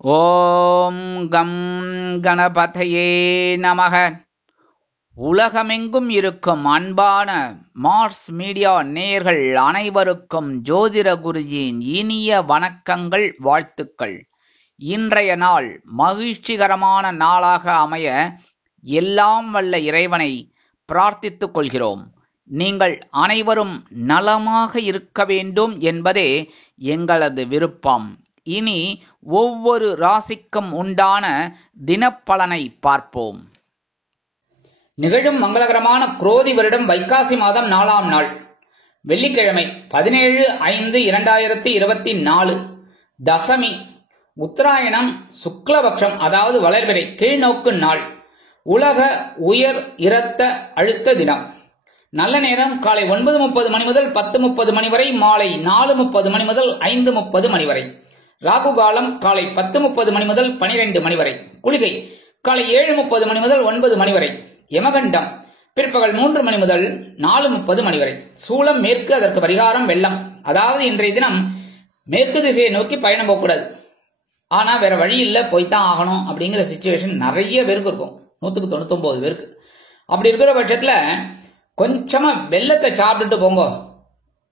ஓம் come கணபதையே நமக. உலகமெங்கும் இருக்கும் அன்பான மார்ஸ் மீடியா நேயர்கள் அனைவருக்கும் ஜோதிட குருஜியின் இனிய வணக்கங்கள், வாழ்த்துக்கள். இன்றைய நாள் மகிழ்ச்சிகரமான நாளாக அமைய எல்லாம் வல்ல இறைவனை பிரார்த்தித்துக் கொள்கிறோம். நீங்கள் அனைவரும் நலமாக இருக்க வேண்டும் என்பதே எங்களது விருப்பம். இனி ஒவ்வொரு ராசிக்கும் உண்டான தினப்பலனை பார்ப்போம். நிகழும் மங்களகரமான குரோதி வருடம் வைகாசி மாதம் 4ஆம் நாள் வெள்ளிக்கிழமை 17/5/2024 தசமி. உத்தராயணம் சுக்லபக்ஷம், அதாவது வளர்பிறை, கீழ்நோக்கு நாள். உலக உயர் இரத்த அழுத்த தினம். நல்ல நேரம் காலை 9:30 மணி முதல் 10:30 மணி வரை, மாலை 4:30 மணி முதல் 5:30 மணி வரை. ராகு காலம் காலை 10:30 மணி முதல் 12 மணி வரை. குளிகை காலை 7:30 மணி முதல் 9 மணி வரை. யமகண்டம் பிற்பகல் 3 மணி முதல் 4:30 மணி வரை. சூலம் மேற்கு, அதற்கு பரிகாரம் வெள்ளம். அதாவது இன்றைய தினம் மேற்கு திசையை நோக்கி பயணம் போகக்கூடாது. ஆனா வேற வழி இல்லை, போய்தான் ஆகணும் அப்படிங்கிற சிச்சுவேஷன் நிறைய பேருக்கு இருக்கும். 199 பேருக்கு. அப்படி இருக்கிற பட்சத்துல கொஞ்சமா வெள்ளத்தை சாப்பிட்டுட்டு போங்க.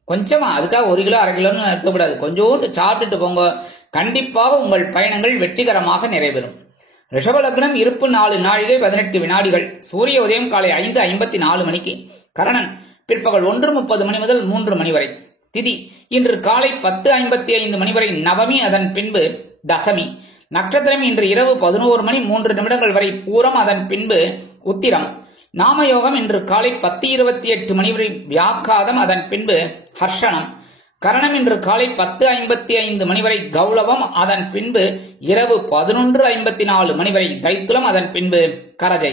கொஞ்சமா, அதுக்காக 1 கிலோ 1/2 கிலோன்னு எடுத்துக்கூடாது. கொஞ்சோண்டு சாப்பிட்டுட்டு போங்க. கண்டிப்பாக உங்கள் பயணங்கள் வெற்றிகரமாக நிறைவேறும். ரிஷப லக்னம், இருப்பு 4 நாழிகை 18 வினாடிகள். சூரிய உதயம் காலை 5:54 மணிக்கு. கரணன் பிற்பகல் 1:30 மணி முதல் 3 மணி வரை. திதி இன்று காலை 10:55 மணி வரை நவமி, அதன் பின்பு தசமி. நட்சத்திரம் இன்று இரவு 11 மணி 3 நிமிடங்கள் வரை பூரம், அதன் பின்பு உத்திரம். நாமயோகம் இன்று காலை 10:28 மணி வரை வியாக்காதம், அதன் பின்பு ஹர்ஷனம். கரணம் இன்று காலை 10:55 மணி வரை கௌளவம், அதன் பின்பு இரவு 11:54 மணி வரை தைத்துலம், அதன் பின்பு கரஜை.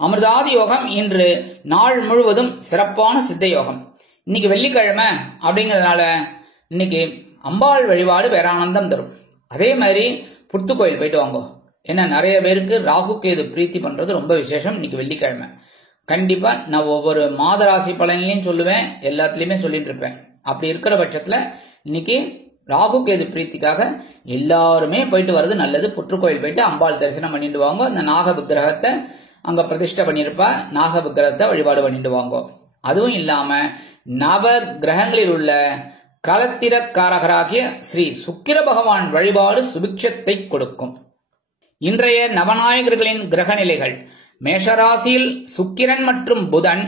அமிர்தாதி யோகம் இன்று நாள் முழுவதும் சிறப்பான சித்த யோகம். இன்னைக்கு வெள்ளிக்கிழமை அப்படிங்கிறதுனால இன்னைக்கு அம்பாள் வழிபாடு பேரானந்தம் தரும். அதே மாதிரி புத்துக்கோயில் போயிட்டு வாங்க. ஏன்னா நிறைய பேருக்கு ராகு கேது பிரீத்தி பண்றது ரொம்ப விசேஷம். இன்னைக்கு வெள்ளிக்கிழமை கண்டிப்பா நான் ஒவ்வொரு மாத ராசி பலன்லையும் சொல்லுவேன், எல்லாத்துலயுமே சொல்லிட்டு இருப்பேன். அப்படி இருக்கிற பட்சத்துல இன்னைக்கு ராகு கேது பிரீத்திக்காக எல்லாருமே போயிட்டு வர்றது நல்லது. புற்றுக்கோயில் போயிட்டு அம்பாள் தரிசனம் பண்ணிட்டு வாங்க. அந்த நாக விக்கிரகத்தை அங்க பிரதிஷ்டை பண்ணிருப்பா, நாக விக்கிரகத்தை வழிபாடு பண்ணிட்டு வாங்க. அதுவும் இல்லாம நவ கிரகங்களில் உள்ள களத்திரக்காரகராகிய ஸ்ரீ சுக்கிர பகவான் வழிபாடு சுபிக்ஷத்தை கொடுக்கும். இன்றைய நவநாயகர்களின் கிரக நிலைகள்: மேஷராசியில் சுக்கிரன் மற்றும் புதன்,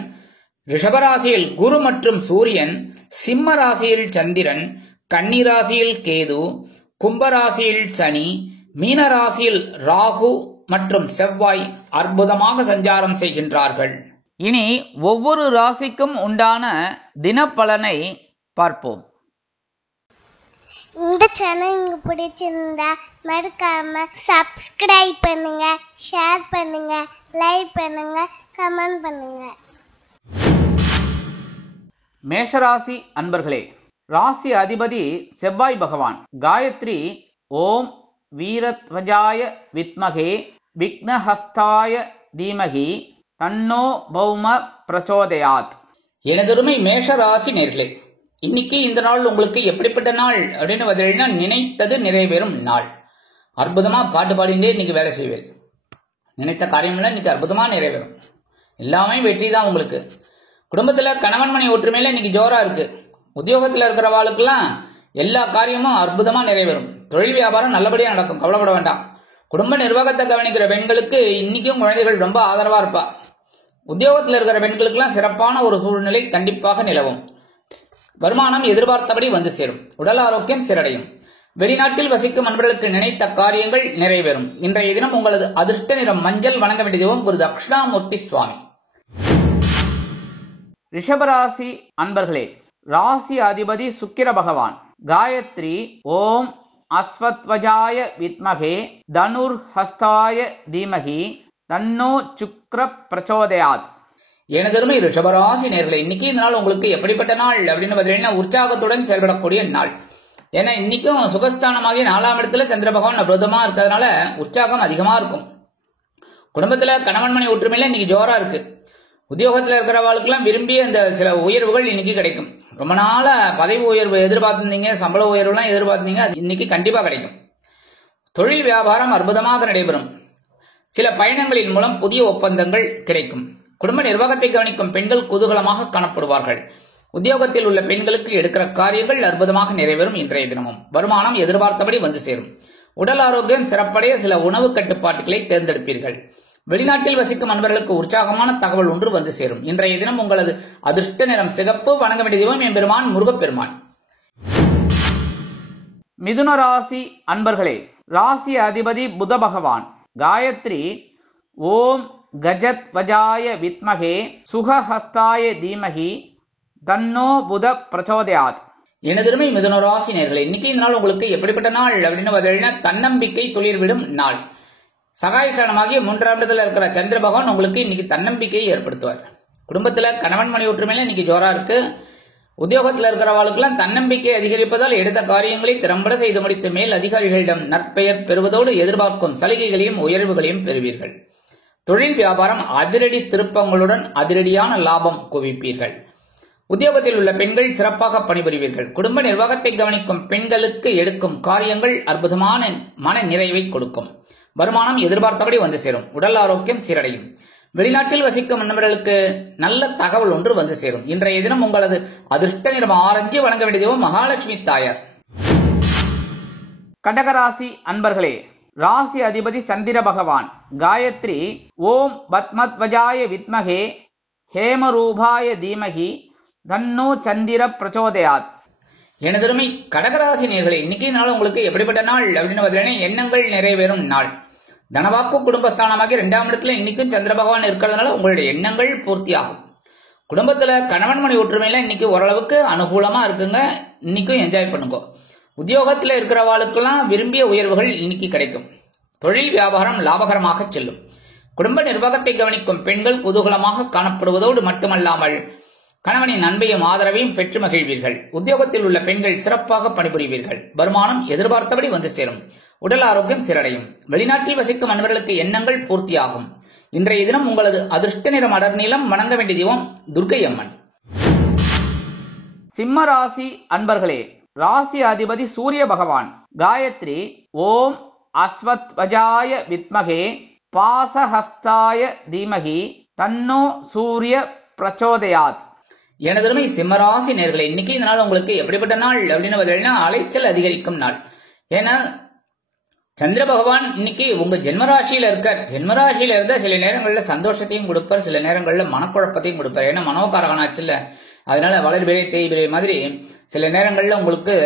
ரிஷபராசியில் குரு மற்றும் சூரியன், சிம்ம ராசியில் சந்திரன், கன்னி ராசியில் கேது, கும்பராசியில் சனி, மீன ராசியில் ராகு மற்றும் செவ்வாய் அற்புதமாக சஞ்சாரம் செய்கின்றார்கள். இனி ஒவ்வொரு ராசிக்கும் உண்டான தினப்பலனை பார்ப்போம். இந்த சேனல் உங்களுக்கு பிடிச்சிருந்தா மறக்காம சப்ஸ்கிரைப் பண்ணுங்க, ஷேர் பண்ணுங்க, லைக் பண்ணுங்க, கமெண்ட் பண்ணுங்க. மேஷராசி அன்பர்களே, ராசி அதிபதி செவ்வாய் பகவான். காயத்ரி ஓம் வீரத்வஜாய வித்மகே விக்னஹஸ்தாய தீமகி தன்னோ பௌம பிரச்சோதயாத். எனதருமை மேஷ ராசி நேர்களே, இன்னைக்கு இந்த நாள் உங்களுக்கு எப்படிப்பட்ட நாள் அப்படின்னு பதிலா நினைத்தது நிறைவேறும் நாள். அற்புதமா பாட்டு பாடிண்டே இன்னைக்கு வேலை செய்வேன். நினைத்த காரியம்லாம் இன்னைக்கு அற்புதமா நிறைவேறும். எல்லாமே வெற்றி தான் உங்களுக்கு. குடும்பத்துல கணவன் மனை ஒற்றுமையில இன்னைக்கு ஜோரா இருக்கு. உத்தியோகத்துல இருக்கிறவாளுக்கெல்லாம் எல்லா காரியமும் அற்புதமா நிறைவேறும். தொழில் வியாபாரம் நல்லபடியா நடக்கும், கவலைப்பட வேண்டாம். குடும்ப நிர்வாகத்தை கவனிக்கிற பெண்களுக்கு இன்னைக்கும் குழந்தைகள் ரொம்ப ஆதரவா இருப்பா. உத்தியோகத்தில் இருக்கிற பெண்களுக்கு எல்லாம் சிறப்பான ஒரு சூழ்நிலை கண்டிப்பாக நிலவும். வருமானம் எதிர்பார்த்தபடி வந்து சேரும். உடல் ஆரோக்கியம் சீரடையும். வெளிநாட்டில் வசிக்கும் அன்பர்களுக்கு நினைத்த காரியங்கள் நிறைவேறும். இன்றைய தினம் உங்களது அதிர்ஷ்ட நிறம் மஞ்சள். வணங்க வேண்டிய தெய்வம் குரு தட்சிணாமூர்த்தி சுவாமி. ரிஷபராசி அன்பர்களே, ராசி அதிபதி சுக்கிர பகவான். காயத்ரி ஓம் அஸ்வத்வஜாய வித்மகே தனுர் ஹஸ்தாய தீமகி தன்னோ சுக்ர பிரச்சோதயாத். எனதருமை ரிஷபராசி நேர்களே, இன்னைக்கு இந்த நாள் உங்களுக்கு எப்படிப்பட்ட நாள் அப்படின்னு பார்த்தீங்கன்னா உற்சாகத்துடன் செயல்படக்கூடிய நாள். ஏன்னா இன்னைக்கும் சுகஸ்தானமாகிய 4ஆம் இடத்துல சந்திர பகவான் அற்புதமா இருக்கிறதுனால உற்சாகம் அதிகமா இருக்கும். குடும்பத்துல கணவன் மனை ஒற்றுமையில இன்னைக்கு ஜோரா இருக்கு. உத்தியோகத்துல இருக்கிறவாளுக்கெல்லாம் விரும்பிய அந்த சில உயர்வுகள் இன்னைக்கு கிடைக்கும். ரொம்ப நாள பதவி உயர்வு எதிர்பார்த்திருந்தீங்க, சம்பள உயர்வுலாம் எதிர்பார்த்தீங்க, அது இன்னைக்கு கண்டிப்பா கிடைக்கும். தொழில் வியாபாரம் அற்புதமாக நடைபெறும். சில பயணங்களின் மூலம் புதிய ஒப்பந்தங்கள் கிடைக்கும். குடும்ப நிர்வாகத்தை கவனிக்கும் பெண்கள் குதூகலமாக காணப்படுவார்கள். உத்தியோகத்தில் உள்ள பெண்களுக்கு எடுக்கிற காரியங்கள் அற்புதமாக நிறைவேறும். இன்றைய தினமும் வருமானம் எதிர்பார்த்தபடி வந்து சேரும். உடல் ஆரோக்கியம் சிறப்படைய சில உணவு கட்டுப்பாட்டுகளை தேர்ந்தெடுப்பீர்கள். வெளிநாட்டில் வசிக்கும் அன்பர்களுக்கு உற்சாகமான தகவல் ஒன்று வந்து சேரும். இன்றைய தினம் உங்களது அதிர்ஷ்ட நிறம் சிகப்பு. வணங்க வேண்டிய தெய்வம் எம்பெருமான் முருகப்பெருமான். மிதுன ராசி அன்பர்களே, ராசி அதிபதி புத பகவான். காயத்ரி ஓம் கஜத் வஜாய வித்மகே சுகஹஸ்தாய தீமகி தன்னோ புத பிரச்சோதயாத். எனதருமை மிதுன ராசி நேயர்களே, இன்னைக்கு இந்த நாள் உங்களுக்கு எப்படிப்பட்ட நாள் அப்படின்னு பார்த்தீங்கன்னா, தன்னம்பிக்கை துளிர்விடும் நாள். சகாயசனமாகிய 3ஆம் இடத்துல இருக்கிற சந்திர பகவான் உங்களுக்கு இன்னைக்கு தன்னம்பிக்கையை ஏற்படுத்துவார். குடும்பத்துல கணவன் மனைவி ஒற்றுமையில இன்னைக்கு ஜோரா இருக்கு. உத்தியோகத்தில் இருக்கிறவாளுக்கெல்லாம் தன்னம்பிக்கை அதிகரிப்பதால் எடுத்த காரியங்களை திறம்பட செய்து முடித்து மேல் அதிகாரிகளிடம் நற்பெயர் பெறுவதோடு எதிர்பார்க்கும் சலுகைகளையும் உயர்வுகளையும் பெறுவீர்கள். தொழில் வியாபாரம் அதிரடி திருப்பங்களுடன் அதிரடியான லாபம் குவிப்பீர்கள். உத்தியோகத்தில் உள்ள பெண்கள் சிறப்பாக பணிபுரிவீர்கள். குடும்ப நிர்வாகத்தை கவனிக்கும் பெண்களுக்கு எடுக்கும் காரியங்கள் அற்புதமான மன நிறைவை கொடுக்கும். வருமானம் எதிர்பார்த்தபடி வந்து சேரும். உடல் ஆரோக்கியம் சீரடையும். வெளிநாட்டில் வசிக்கும் நண்பர்களுக்கு நல்ல தகவல் ஒன்று வந்து சேரும். இன்றைய தினம் உங்களது அதிர்ஷ்ட நிறம் ஆரஞ்சு. வணங்க வேண்டிய தெய்வம் மகாலட்சுமி தாயார். கடகராசி அன்பர்களே, ராசி அதிபதி சந்திர பகவான். காயத்ரி ஓம் பத்மத்வஜாய வித்மகே ஹேமரூபாய தீமகி தன்னோ சந்திர பிரச்சோதயாத். எனதருமை கடகராசி நேயர்களே, இன்னைக்கு நாள் உங்களுக்கு எப்படிப்பட்ட நாள் அப்படின்னு பார்த்தீங்கன்னா, எண்ணங்கள் நிறைவேறும் நாள். தனவாக்கு குடும்பஸ்தானமாகி 2ஆம் இடத்துல இன்னைக்கும் சந்திர பகவான் இருக்கிறதுனால உங்களுடைய எண்ணங்கள் பூர்த்தியாகும். குடும்பத்துல கணவன் மனைவி ஒற்றுமையில இன்னைக்கு ஓரளவுக்கு அனுகூலமா இருக்குங்க. இன்னைக்கும் என்ஜாய் பண்ணுங்க. உத்தியோகத்துல இருக்கிறவாளுக்கெல்லாம் விரும்பிய உயர்வுகள் இன்னைக்கு கிடைக்கும். தொழில் வியாபாரம் லாபகரமாக செல்லும். குடும்ப நிர்வாகத்தை கவனிக்கும் பெண்கள் குதூகலமாக காணப்படுவதோடு மட்டுமல்லாமல் கணவனின் அன்பையும் ஆதரவையும் பெற்று மகிழ்வீர்கள். உத்தியோகத்தில் உள்ள பெண்கள் சிறப்பாக பணிபுரிவீர்கள். வருமானம் எதிர்பார்த்தபடி வந்து சேரும். உடல் ஆரோக்கியம் சீரடையும். வெளிநாட்டில் வசிக்கும் அன்பர்களுக்கு எண்ணங்கள் பூர்த்தியாகும். இன்றைய தினம் உங்களது அதிர்ஷ்ட நிறம் அடர் நீளம். வணங்க வேண்டிய தெய்வம் துர்க்கை அம்மன். சிம்ம ராசி அன்பர்களே, ராசி அதிபதி சூரிய பகவான். காயத்ரி ஓம் அஸ்வத்வஜாய வித்மகே பாசஹஸ்தாய தீமகி தன்னோ சூரிய பிரச்சோதயாத். எனதருமை சிம்மராசி நேயர்களே, இன்னைக்கு இந்த நாள் உங்களுக்கு எப்படிப்பட்ட நாள் அப்படின்னு பார்த்தீங்கன்னா, அலைச்சல் அதிகரிக்கும் நாள். ஏன்னா சந்திர பகவான் இன்னைக்கு உங்க ஜென்மராசியில இருக்கார். ஜென்மராசியில இருந்தா சில நேரங்கள்ல சந்தோஷத்தையும் கொடுப்பார், சில நேரங்கள்ல மனக்குழப்பத்தையும் கொடுப்பார். ஏன்னா மனோகாரகனாச்சுல்ல, அதனால வளர்பிறை தேய்பிறை மாதிரி சில நேரங்கள்ல உங்களுக்கு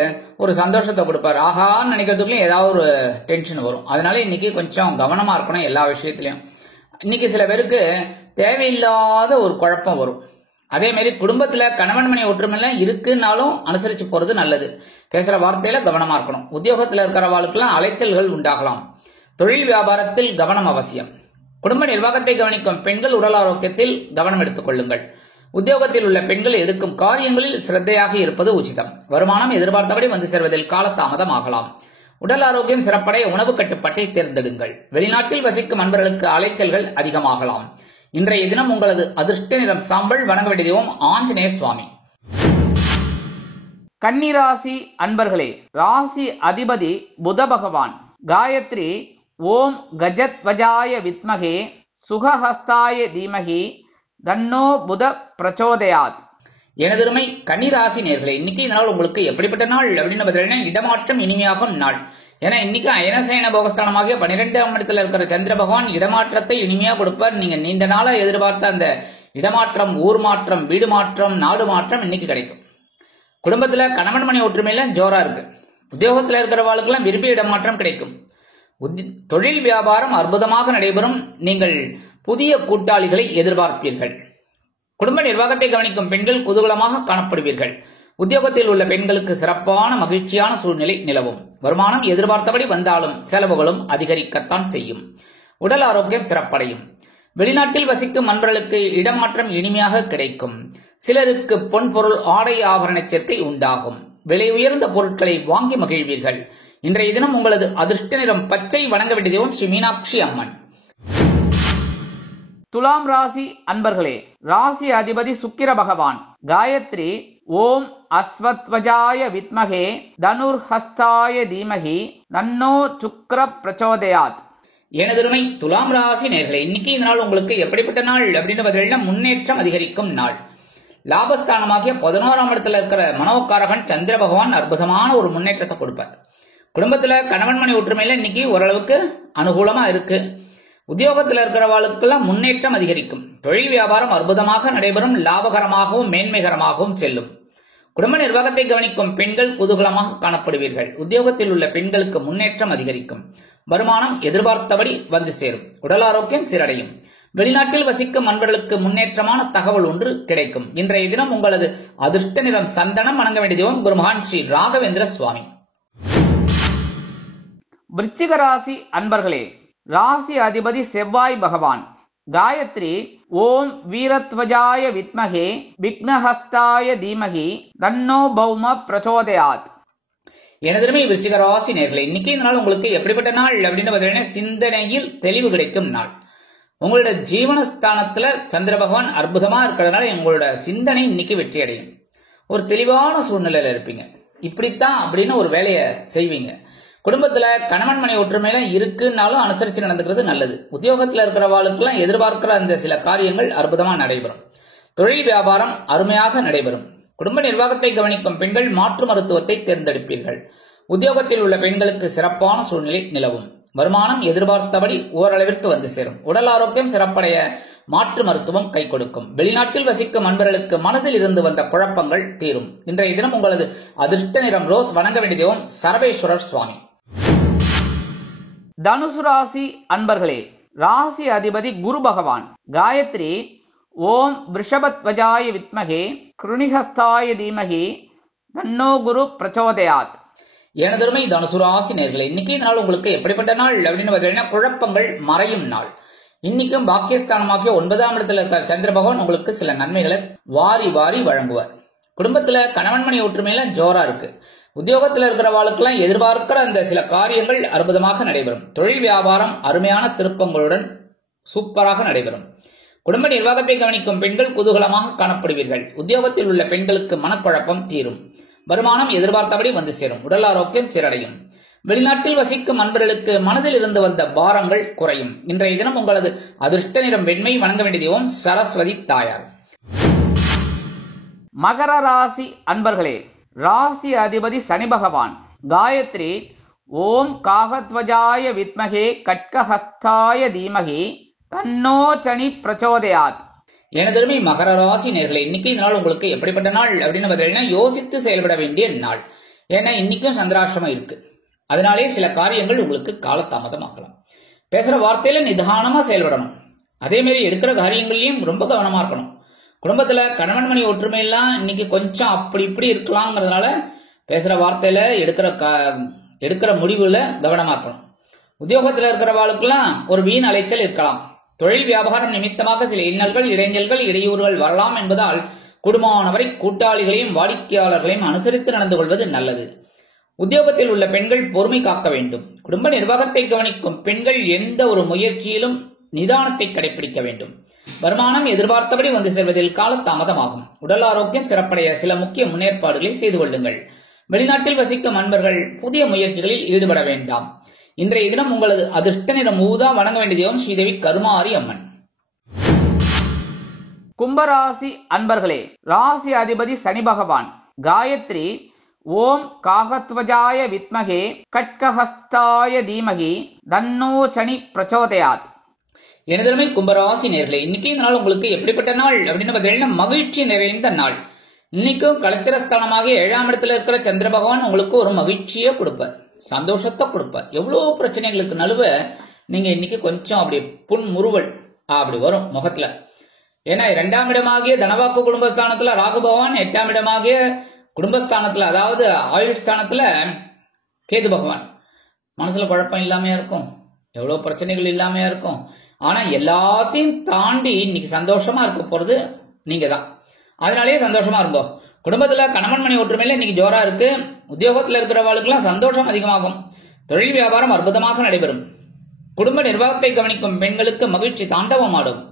ஒரு சந்தோஷத்தை கொடுப்பார். ஆகான்னு நினைக்கிறதுக்குள்ளயும் ஏதாவது ஒரு டென்ஷன் வரும். அதனால இன்னைக்கு கொஞ்சம் கவனமா இருக்கணும் எல்லா விஷயத்திலையும். இன்னைக்கு சில பேருக்கு தேவையில்லாத ஒரு குழப்பம் வரும். அதே மாதிரி குடும்பத்துல கணவன் மனைவி ஒற்றுமையில இருக்குன்னாலும் அனுசரிச்சு போறது நல்லது. பேசுற வார்த்தையில கவனமா இருக்கணும். உத்தியோகத்தில் இருக்கிறவாளுக்கெல்லாம் அலைச்சல்கள் உண்டாகலாம். தொழில் வியாபாரத்தில் கவனம் அவசியம். குடும்ப நிர்வாகத்தை கவனிக்கும் பெண்கள் உடல் ஆரோக்கியத்தில் கவனம் எடுத்துக் கொள்ளுங்கள். உத்தியோகத்தில் உள்ள பெண்கள் எடுக்கும் காரியங்களில் சிரத்தையாக இருப்பது உச்சிதம். வருமானம் எதிர்பார்த்தபடி வந்து சேர்வதில் காலதாமதம் ஆகலாம். உடல் ஆரோக்கியம் சிறப்படைய உணவு கட்டுப்பாட்டை தேர்ந்தெடுங்கள். வெளிநாட்டில் வசிக்கும் அன்பர்களுக்கு அலைச்சல்கள் அதிகமாகலாம். இன்றைய தினம் உங்களது அதிர்ஷ்ட நிறம் சாம்பல். வணங்க வேண்டிய தெய்வம் ஆஞ்சநேய சுவாமி. கன்னிராசி அன்பர்களே, ராசி அதிபதி புத பகவான். காயத்ரி ஓம் கஜத்வஜாய வித்மகே சுகஹஸ்தாய தீமகி தன்னோ புத பிரச்சோதயாத். எனதருமை கன்னிராசி நேயர்களே, இன்னைக்கு இந்த நாள் உங்களுக்கு எப்படிப்பட்ட நாள் அப்படின்னு பார்த்தீங்கன்னா, இடமாற்றம் இனிமையாகும் நாள். ஏன்னா இன்னைக்கு அயனசயன போகஸ்தானமாக 12ஆம் இடத்துல இருக்கிற சந்திர பகவான் இடமாற்றத்தை இனிமையா கொடுப்பார். நீங்க நீண்ட நாளா எதிர்பார்த்த அந்த இடமாற்றம், ஊர் மாற்றம், வீடு மாற்றம், நாடு மாற்றம் இன்னைக்கு கிடைக்கும். குடும்பத்துல கணவன் மனைவி ஒற்றுமையில ஜோரா இருக்கு. உத்தியோகத்துல இருக்கிறவாளுக்கெல்லாம் விரும்பிய இடமாற்றம் கிடைக்கும். தொழில் வியாபாரம் அற்புதமாக நடைபெறும். நீங்கள் புதிய கூட்டாளிகளை எதிர்பார்ப்பீர்கள். குடும்ப நிர்வாகத்தை கவனிக்கும் பெண்கள் குதூகலமாக காணப்படுவீர்கள். உத்தியோகத்தில் உள்ள பெண்களுக்கு சிறப்பான மகிழ்ச்சியான சூழ்நிலை நிலவும். வருமானம் எதிர்பார்த்தபடி வந்தாலும் செலவுகளும் அதிகரிக்கத்தான் செய்யும். உடல் ஆரோக்கியம் சிறப்படையும். வெளிநாட்டில் வசிக்கும் நண்பர்களுக்கு இடமாற்றம் இனிமையாக கிடைக்கும். சிலருக்கு பொன் பொருள் ஆடை ஆபரண சேர்க்கை உண்டாகும். விலை உயர்ந்த பொருட்களை வாங்கி மகிழ்வீர்கள். இன்றைய தினம் உங்களது அதிர்ஷ்ட நிறம் பச்சை. வணங்க வேண்டிய தெய்வம் ஸ்ரீ மீனாட்சி அம்மன். துலாம் ராசி அன்பர்களே, ராசி அதிபதி சுக்கிர பகவான். காயத்ரி ஓம் அஸ்வத்வஜாய வித்மகே தனுர்ஹஸ்தாய தீமஹி தன்னோ சுக்ர பிரச்சோதயாத். எனதருமை துலாம் ராசி நேயர்களே, இன்னைக்கு இந்த நாள் உங்களுக்கு எப்படிப்பட்ட நாள் அப்படின்னு பார்த்தீங்கன்னா முன்னேற்றம் அதிகரிக்கும் நாள். லாபஸ்தானமாகிய 11ஆம் இடத்துல இருக்கிற மனோகாரகன் சந்திர பகவான் அற்புதமான ஒரு முன்னேற்றத்தை கொடுப்பார். குடும்பத்துல கணவன் மனை ஒற்றுமையில இன்னைக்கு ஓரளவுக்கு அனுகூலமா இருக்கு. உத்தியோகத்தில் இருக்கிறவாளுக்கெல்லாம் முன்னேற்றம் அதிகரிக்கும். தொழில் வியாபாரம் அற்புதமாக நடைபெறும். லாபகரமாகவும் மேன்மைகரமாகவும் செல்லும். குடும்ப நிர்வாகத்தை கவனிக்கும் பெண்கள் குதூகலமாக காணப்படுவீர்கள். உத்தியோகத்தில் உள்ள பெண்களுக்கு முன்னேற்றம் அதிகரிக்கும். வருமானம் எதிர்பார்த்தபடி வந்து சேரும். உடல் ஆரோக்கியம் சீரடையும். வெளிநாட்டில் வசிக்கும் அன்பர்களுக்கு முன்னேற்றமான தகவல் ஒன்று கிடைக்கும். இன்றைய தினம் உங்களது அதிர்ஷ்ட நிறம் சந்தனம். வணங்க வேண்டிய தெய்வம் குருமகான் ஸ்ரீ ராகவேந்திர சுவாமி. விருச்சிக ராசி அன்பர்களே, ராசி அதிபதி செவ்வாய் பகவான். காயத்ரி ஓம் வீரத்வஜாய வித்மகே விக்னஹஸ்தாய தீமகி தன்னோ பௌம பிரச்சோதயாத். எனதருமை விருச்சிக ராசி நேயர்களே, இன்னைக்கு இந்த நாள் உங்களுக்கு எப்படிப்பட்ட நாள் அப்படின்னு பார்த்தீங்கன்னா சிந்தனையில் தெளிவு கிடைக்கும் நாள். உங்களோட ஜீவனஸ்தானத்துல சந்திர பகவான் அற்புதமா இருக்கிறதுனால உங்களோட சிந்தனை இன்னைக்கு வெற்றி அடையும். ஒரு தெளிவான சூழ்நிலையில இருப்பீங்க. இப்படித்தான் அப்படின்னு ஒரு வேலையை செய்வீங்க. குடும்பத்துல கணவன் மனை ஒற்றுமையில இருக்குன்னாலும் அனுசரிச்சு நடந்துக்கிறது நல்லது. உத்தியோகத்துல இருக்கிறவாளுக்கெல்லாம் எதிர்பார்க்கிற அந்த சில காரியங்கள் அற்புதமா நடைபெறும். தொழில் வியாபாரம் அருமையாக நடைபெறும். குடும்ப நிர்வாகத்தை கவனிக்கும் பெண்கள் மாற்று மருத்துவத்தை தேர்ந்தெடுப்பீர்கள். உத்தியோகத்தில் உள்ள பெண்களுக்கு சிறப்பான சூழ்நிலை நிலவும். வருமானம் எதிர்பார்த்தபடி ஓரளவிற்கு வந்து சேரும். உடல் ஆரோக்கியம் சிறப்படைய மாற்று மருத்துவம் கை கொடுக்கும். வெளிநாட்டில் வசிக்கும் அன்பர்களுக்கு மனதில் இருந்து வந்த குழப்பங்கள் தீரும். இன்றைய தினம் உங்களது அதிர்ஷ்ட நிறம் ரோஸ். வணங்க வேண்டிய தெய்வம் சரவேஸ்வரர் சுவாமி. தனுசு ராசி அன்பர்களே, ராசி அதிபதி குரு பகவான். காயத்ரி ஓம் விருஷபத்வஜாய வித்மகே கிருணிஹஸ்தாய தீமகி தன்னோ குரு பிரச்சோதயாத். எனதருமை தனுசு ராசி நேயர்களே, இன்னைக்கு இந்த நாள் உங்களுக்கு எப்படிப்பட்ட நாள் அப்படின்னு பார்த்தீங்கன்னா குழப்பங்கள் மறையும் நாள். இன்னைக்கும் பாக்கியஸ்தானமாகிய 9ஆம் இடத்துல இருக்கிற சந்திர பகவான் உங்களுக்கு சில நன்மைகளை வாரி வாரி வழங்குவார். குடும்பத்துல கணவன் மனை ஒற்றுமையில ஜோரா இருக்கு. உத்தியோகத்தில் இருக்கிறவாளுக்கெல்லாம் எதிர்பார்க்கிற அந்த சில காரியங்கள் அற்புதமாக நடைபெறும். தொழில் வியாபாரம் அருமையான திருப்பங்களுடன் சூப்பராக நடைபெறும். குடும்ப நிர்வாகத்தை கவனிக்கும் பெண்கள் குதூகலமாக காணப்படுவீர்கள். உத்தியோகத்தில் உள்ள பெண்களுக்கு மனக்குழப்பம் தீரும். வருமானம் எதிர்பார்த்தபடி வந்து சேரும். உடல் ஆரோக்கியம் சீரடையும். வெளிநாட்டில் வசிக்கும் அன்பர்களுக்கு மனதில் இருந்து வந்த பாரங்கள் குறையும். இன்றைய தினம் உங்களது அதிர்ஷ்ட நிறம் வெண்மை. வணங்க வேண்டிய தெய்வம் சரஸ்வதி தாயார். மகர ராசி அன்பர்களே, ராசி அதிபதி சனி பகவான். காயத்ரி ஓம் காகத்வஜாய வித்மகே கட்கஹஸ்தாய தீமகி தன்னோ சனி பிரச்சோதயாத். எனதருமை மகர ராசி நேயர்களே, இன்னைக்கு இந்த நாள் உங்களுக்கு எப்படிப்பட்ட நாள் அப்படின்னு பார்த்தீங்கன்னா யோசித்து செயல்பட வேண்டிய நாள். ஏன்னா இன்னைக்கும் சந்திராஷ்டிரமம் இருக்கு. அதனாலே சில காரியங்கள் உங்களுக்கு காலதாமதம் ஆகலாம். பேசுற வார்த்தையில நிதானமா செயல்படணும். அதே மாதிரி எடுக்கிற காரியங்கள்லயும் ரொம்ப கவனமா இருக்கணும். குடும்பத்துல கணவன் மனை ஒற்றுமையெல்லாம் இன்னைக்கு கொஞ்சம் அப்படி இப்படி இருக்கலாங்கிறதுனால பேசுற வார்த்தையில எடுக்கிற முடிவுல கவனமா இருக்கணும். உத்தியோகத்துல இருக்கிறவாளுக்கெல்லாம் ஒரு வீண் அலைச்சல் இருக்கலாம். தொழில் வியாபாரம் நிமித்தமாக சில இன்னல்கள் இடைஞ்சல்கள் இடையூறுகள் வரலாம் என்பதால் குடும்பமானவரை கூட்டாளிகளையும் வாடிக்கையாளர்களையும் அனுசரித்து நடந்து கொள்வது நல்லது. உத்தியோகத்தில் உள்ள பெண்கள் பொறுமை காக்க வேண்டும். குடும்ப நிர்வாகத்தை கவனிக்கும் பெண்கள் எந்த ஒரு முயற்சியிலும் நிதானத்தை கடைபிடிக்க வேண்டும். வருமானம் எதிர்பார்த்தபடி வந்து செல்வதில் காலதாமதமாகும். உடல் ஆரோக்கியம் சிறப்படைய சில முக்கிய முன்னேற்பாடுகளை செய்து கொள்ளுங்கள். வெளிநாட்டில் வசிக்கும் அன்பர்கள் புதிய முயற்சிகளில் ஈடுபட வேண்டாம். இன்றைய தினம் உங்களது அதிர்ஷ்ட நிறம் ஊதா. வணங்க வேண்டிய தெய்வம் ஸ்ரீதேவி கருமாரி அம்மன். கும்பராசி அன்பர்களே, ராசி அதிபதி சனி பகவான். காயத்ரி ஓம் காகத்வஜாய வித்மகே கட்கஹஸ்தாய தீமகி தன்னோ சனி பிரச்சோதயாத். எனதருமை கும்பராசி நேயர்களே, இன்னைக்கு இந்த நாள் உங்களுக்கு எப்படிப்பட்ட நாள் அப்படின்னு பார்த்தீங்கன்னா மகிழ்ச்சி நிறைந்த நாள். இன்னைக்கும் கலத்திரஸ்தானமாக 7ஆம் இடத்துல இருக்கிற சந்திர பகவான் உங்களுக்கு ஒரு மகிழ்ச்சியை கொடுப்பார், சந்தோஷத்தை கொடுப்பார். எவ்வளவு பிரச்சனைகளுக்கு நடுவ நீங்க இன்னைக்கு கொஞ்சம் அப்படி புன்முறுவல் அப்படி வரும் முகத்துல. ஏன்னா 2ஆம் இடமாகிய தனவாக்கு குடும்பஸ்தானத்துல ராகு பகவான், 8ஆம் இடமாகிய குடும்பஸ்தானத்துல அதாவது ஆயுள் ஸ்தானத்துல கேது பகவான். மனசுல குழப்பம் இல்லாமையா இருக்கும், எவ்வளவு பிரச்சனைகள் இல்லாமையா இருக்கும். ஆனா எல்லாத்தையும் தாண்டி இன்னைக்கு சந்தோஷமா இருக்க போறது நீங்க தான். அதனாலேயே சந்தோஷமா இருந்தோம். குடும்பத்துல கணவன் மனை ஒற்றுமையில இன்னைக்கு ஜோரா இருக்கு. உத்தியோகத்துல இருக்கிறவர்களுக்கெல்லாம் சந்தோஷம் அதிகமாகும். தொழில் வியாபாரம் அற்புதமாக நடைபெறும். குடும்ப நிர்வாகத்தை கவனிக்கும் பெண்களுக்கு மகிழ்ச்சி தாண்டவம் ஆடும்.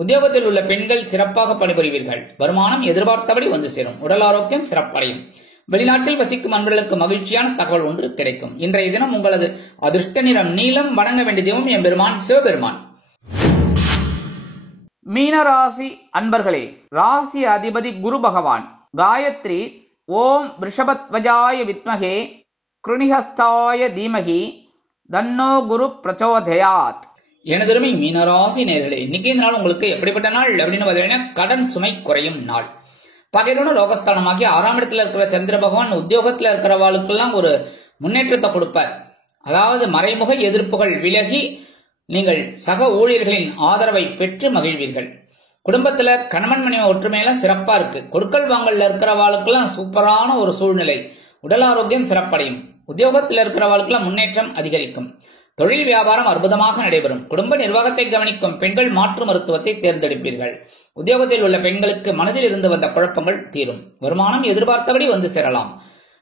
உத்தியோகத்தில் உள்ள பெண்கள் சிறப்பாக பணிபுரிவீர்கள். வருமானம் எதிர்பார்த்தபடி வந்து சேரும். உடல் ஆரோக்கியம் சிறப்படையும். வெளிநாட்டில் வசிக்கும் அன்பர்களுக்கு மகிழ்ச்சியான தகவல் ஒன்று கிடைக்கும். இன்றைய தினம் உங்களது அதிர்ஷ்ட நிறம் நீலம். வணங்க வேண்டிய தெய்வம் எம்பெருமான் சிவபெருமான். மீனராசி அன்பர்களே, ராசி அதிபதி குரு பகவான். காயத்ரி ஓம் ரிஷபத்வஜாய வித்மகே கிருணிஹஸ்தாய தீமகி தன்னோ குரு பிரச்சோதயாத். எனதருமை மீனராசி நேர்களே, இன்னைக்கு இந்த நாள் உங்களுக்கு எப்படிப்பட்ட நாள் அப்படின்னு பார்த்தீங்கன்னா, கடன் சுமை குறையும் நாள். பகைவனு லோகஸ்தானமாகி 6ஆம் இடத்துல இருக்கிற சந்திர பகவான் உத்தியோகத்துல இருக்கிறவாளுக்கெல்லாம் ஒரு முன்னேற்றத்தை கொடுப்பார். அதாவது மறைமுக எதிர்ப்புகள் விலகி நீங்கள் சக ஊழியர்களின் ஆதரவை பெற்று மகிழ்வீர்கள். குடும்பத்துல கணவன் மனைவி ஒற்றுமையெல்லாம் சிறப்பா இருக்கு. கொடுக்கல் வாங்கல்ல இருக்கிறவாளுக்கெல்லாம் சூப்பரான ஒரு சூழ்நிலை. உடல் ஆரோக்கியம் சிறப்படையும். உத்தியோகத்தில் இருக்கிறவாளுக்கெல்லாம் முன்னேற்றம் அதிகரிக்கும். தொழில் வியாபாரம் அற்புதமாக நடைபெறும். குடும்ப நிர்வாகத்தை கவனிக்கும் பெண்கள் மாற்று மருத்துவத்தை தேர்ந்தெடுப்பீர்கள். உத்தியோகத்தில் உள்ள பெண்களுக்கு மனதில் இருந்து வந்த குழப்பங்கள் தீரும். வருமானம் எதிர்பார்த்தபடி வந்து சேரலாம்.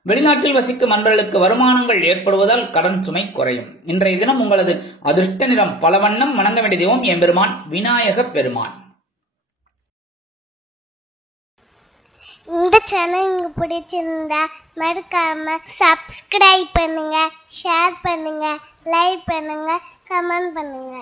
வெளிநாட்டில் வசிக்கும் அன்பர்களுக்கு வருமானங்கள் ஏற்படுவதால் கடன் சுமை குறையும். இன்றைய தினம் உங்களது அதிர்ஷ்ட நிறம் பல வண்ணம். வணங்க வேண்டிய தெய்வம் எம்பெருமான் விநாயக பெருமான். இந்த சேனல் உங்களுக்கு பிடிச்சிருந்தா மறக்காம சப்ஸ்கிரைப் பண்ணுங்க, ஷேர் பண்ணுங்க, லைக் பண்ணுங்க, கமெண்ட் பண்ணுங்க.